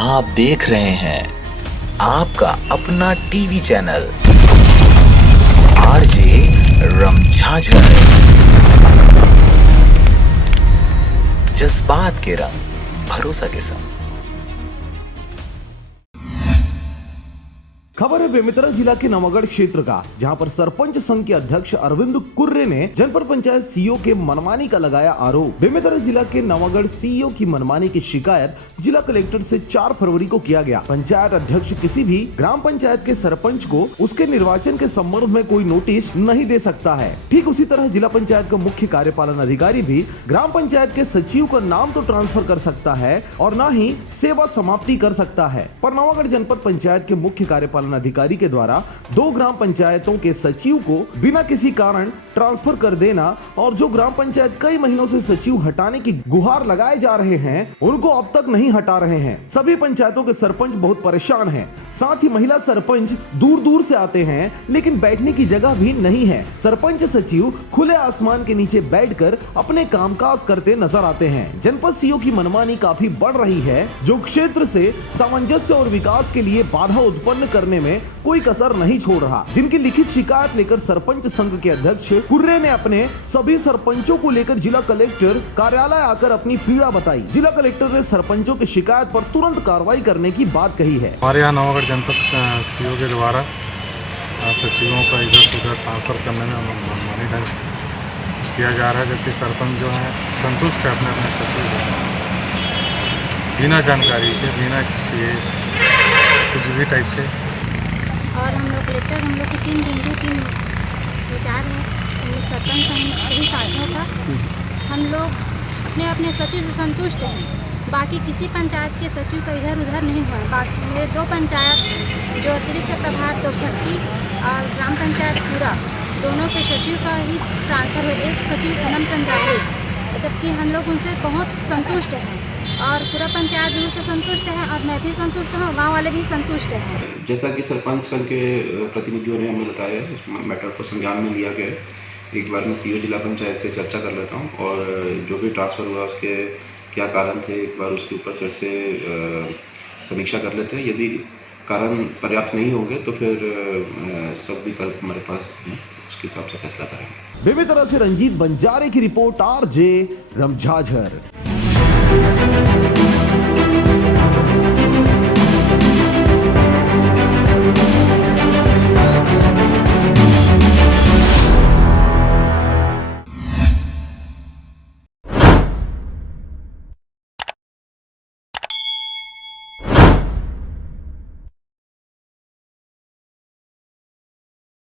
आप देख रहे हैं आपका अपना टीवी चैनल आरजे रमझाझर। जज्बात के रंग, भरोसा के संग। खबर है बेमेतरा जिला के नवागढ़ क्षेत्र का, जहां पर सरपंच संघ के अध्यक्ष अरविंद कुर्रे ने जनपद पंचायत सीईओ के मनमानी का लगाया आरोप। बेमेतरा जिला के नवागढ़ सीईओ की मनमानी की शिकायत जिला कलेक्टर से 4 फरवरी को किया गया। पंचायत अध्यक्ष किसी भी ग्राम पंचायत के सरपंच को उसके निर्वाचन के संबंध में कोई नोटिस नहीं दे सकता है। ठीक उसी तरह जिला पंचायत का मुख्य कार्यपालन अधिकारी भी ग्राम पंचायत के सचिव का नाम तो ट्रांसफर कर सकता है और न ही सेवा समाप्ति कर सकता है। पर नवागढ़ जनपद पंचायत के मुख्य कार्यपालन अधिकारी के द्वारा 2 ग्राम पंचायतों के सचिव को बिना किसी कारण ट्रांसफर कर देना और जो ग्राम पंचायत कई महीनों से सचिव हटाने की गुहार लगाए जा रहे हैं, उनको अब तक नहीं हटा रहे हैं। सभी पंचायतों के सरपंच बहुत परेशान हैं। साथ ही महिला सरपंच दूर दूर से आते हैं, लेकिन बैठने की जगह भी नहीं है। सरपंच सचिव खुले आसमान के नीचे बैठकर अपने कामकाज करते नजर आते हैं। जनपद सीईओ की मनमानी काफी बढ़ रही है, जो क्षेत्र से सामंजस्य और विकास के लिए बाधा उत्पन्न करने में कोई कसर नहीं छोड़ रहा। जिनकी लिखित शिकायत लेकर सरपंच संघ के अध्यक्ष कुर्रे ने अपने सभी सरपंचों को लेकर जिला कलेक्टर कार्यालय आकर अपनी पीड़ा बताई। जिला कलेक्टर ने सरपंचों की शिकायत पर तुरंत कार्रवाई करने की बात कही है। हमारे यहाँ नवागढ़ जनपद सीईओ के द्वारा सचिवों का इधर से उधर ट्रांसफर करने में मनमानी ढंग से किया जा रहा है, जबकि सरपंच जो है संतुष्ट है अपने अपने सचिव से, बिना जानकारी के, बिना किसी कुछ भी टाइप से। और हम लोग कलेक्टर, हम लोग की 3 बिंदु 3 विचार है। हम लोग सरपंच सभी साथियों का, हम लोग अपने अपने सचिव से संतुष्ट हैं। बाकी किसी पंचायत के सचिव का इधर उधर नहीं हुआ। बाकी मेरे 2 पंचायत जो अतिरिक्त प्रभार दोभट्टी और ग्राम पंचायत पूरा, दोनों के सचिव का ही ट्रांसफर हुआ। एक सचिव पूनम चंद्रावली, जबकि हम लोग उनसे बहुत संतुष्ट हैं और पूरा पंचायत भी उससे संतुष्ट है और मैं भी संतुष्ट हूँ, गाँव वाले भी संतुष्ट हैं। जैसा कि सरपंच संघ के प्रतिनिधियों ने हमें बताया, इस मैटर को संज्ञान में लिया गया है। एक बार मैं सीईओ जिला पंचायत से चर्चा कर लेता हूँ और जो भी ट्रांसफ़र हुआ उसके क्या कारण थे, एक बार उसके ऊपर फिर से समीक्षा कर लेते हैं। यदि कारण पर्याप्त नहीं होंगे तो फिर सब विकल्प हमारे पास हैं, उसके हिसाब से फैसला करेंगे। बेमेतरा से रंजीत बंजारे की रिपोर्ट, आरजे रमझाझर।